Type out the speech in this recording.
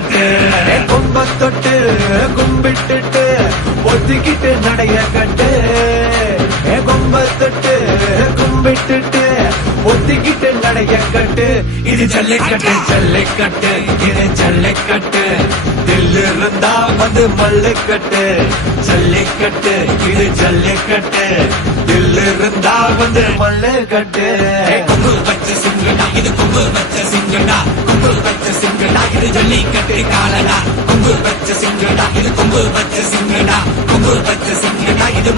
கட்டு கொம்ப தொட்டு கும்பிட்டுட்டு ஒத்திக்கிட்டு நடைய கட்டு கொம்ப தொட்டு கும்பிட்டுட்டு ஒத்திக்கிட்டு நடைய கட்டு இது ஜல்லிக்கட்டு ஜல்லிக்கட்டு இது ஜல்லிக்கட்டு தில்லு இருந்தா வந்து மல்லுக்கட்டு ஜல்லிக்கட்டு இது ஜல்லிக்கட்டு தில்லு இருந்தா வந்து மல்லுக்கட்டு கொம்பு வச்ச சிங்கடா இது கொம்பு வச்ச சிங்கடா கொம்பு வச்ச சிங்கடா இது ஜல்லிக்கட்டு காலடா கொம்பு வச்ச சிங்கடா இது கொம்பு வச்ச சிங்கடா கொம்பு வச்ச சிங்கடா இது